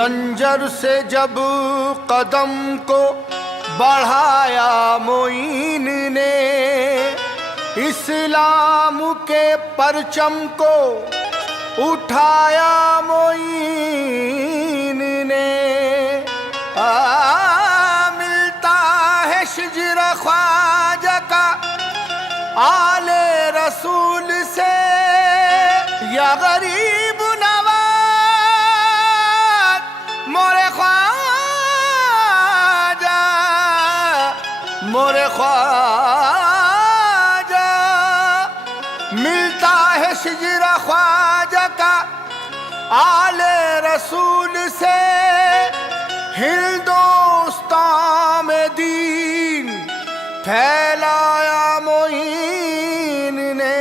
संजर से जब कदम को बढ़ाया मोइन ने, इस्लाम के परचम को उठाया मोइन ने। मिलता है शिजर ख्वाजा का आले रसूल से, या गरीब नवाज मोरे ख्वाजा, मोरे ख्वाजा। मिलता है शिजरा ख्वाजा का आले रसूल से, हिंदुस्तान में दीन फैलाया मोइन ने।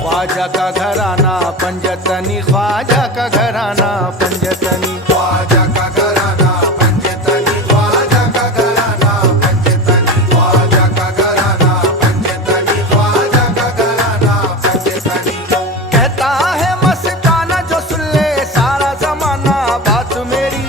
ख्वाजा का घराना पंजतनी, ख्वाजा का घराना पंजतनी, ख्वाजा का घराना पंजतनी, ख्वाजा का घराना पंजतनी, ख्वाजा का घराना पंजतनी, ख्वाजा का घराना पंजतनी। कहता है मस्ताना जो सुन ले सारा जमाना बात मेरी,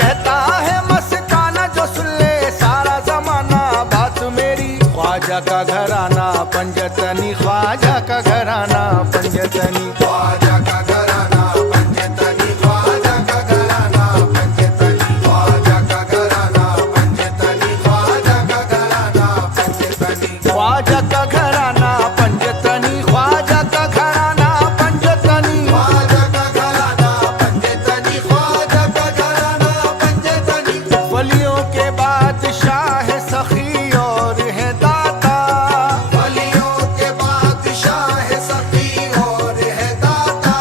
कहता है मस्ताना जो सुन ले सारा जमाना बात मेरी। ख्वाजा का घराना पंजतनी, ख्वाजा का घराना पंजतनी, ख्वाजा का घराना पंजतनी, ख्वाजा का घराना पंजतनी, ख्वाजा का घराना पंजतनी, ख्वाजा का घराना पंजतनी। ख्वाजा का घराना पंजतनी, ख्वाजा का घराना पंजतनी, ख्वाजा का घराना पंजतनी, ख्वाजा का घराना पंजतनी। वलियों के बादशाह सखी और है दाता, वलियों के बादशाह सखी और है दाता,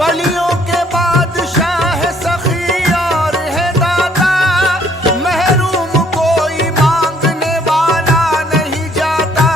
वलियों के बादशाह सखी और है दाता। महरूम कोई मांगने वाला नहीं जाता,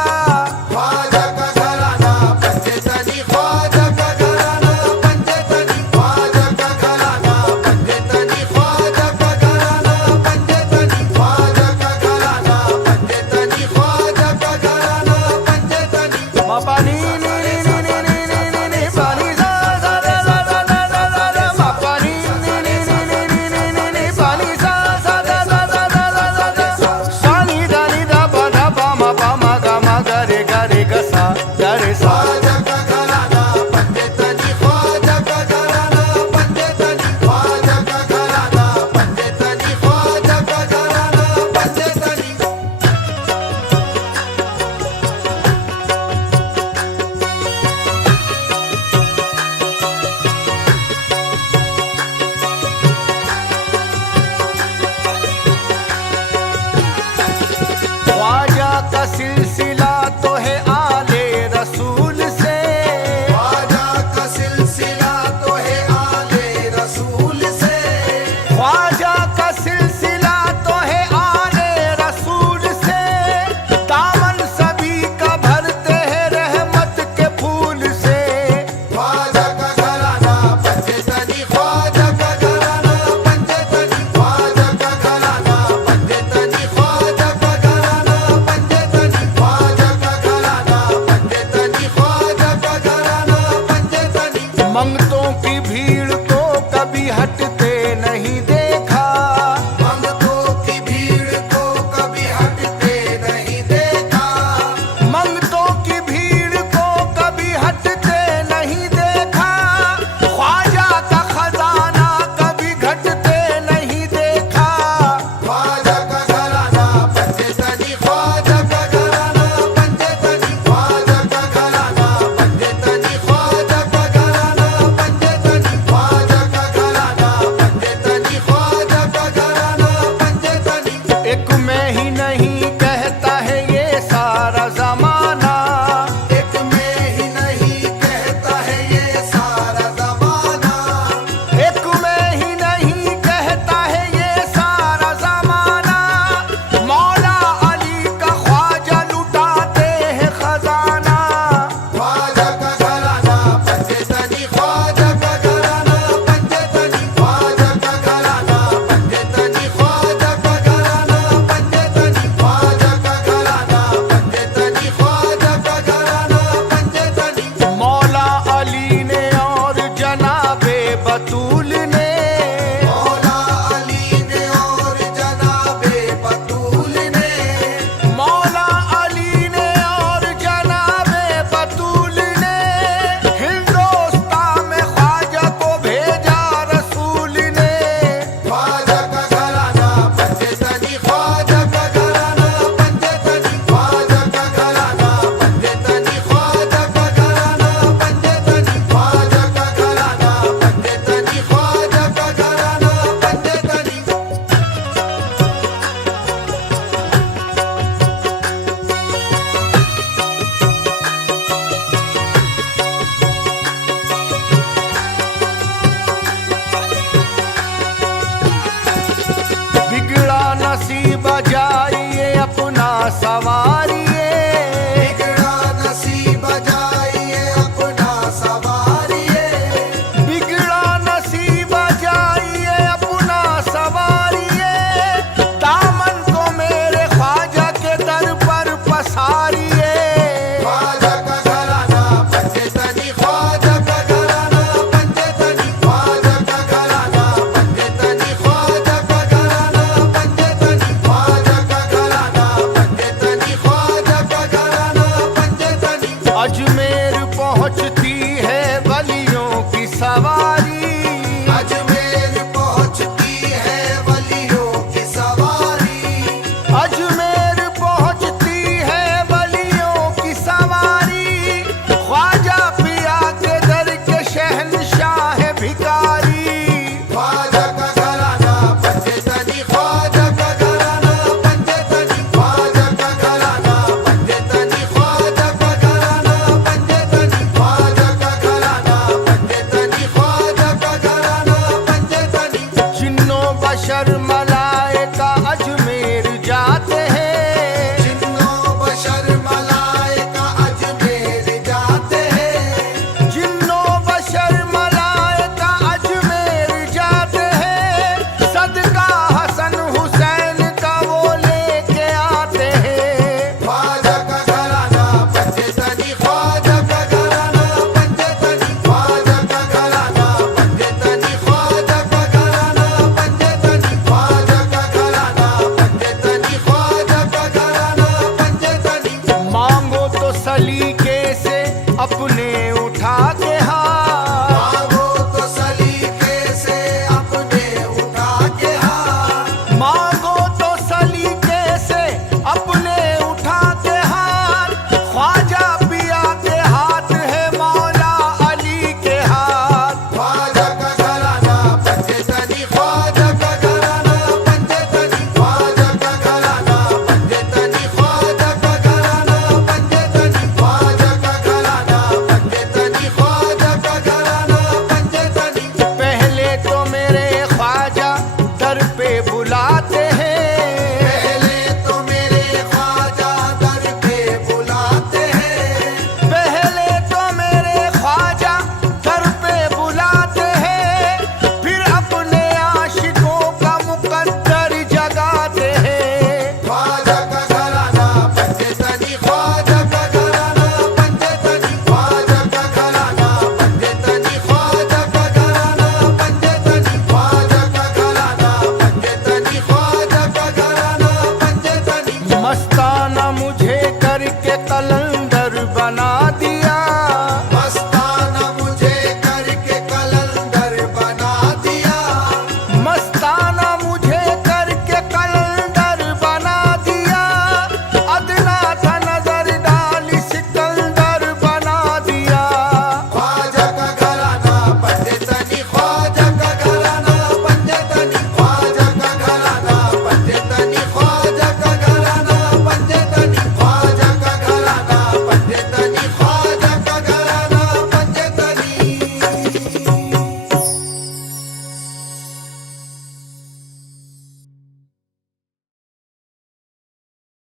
तो सलीके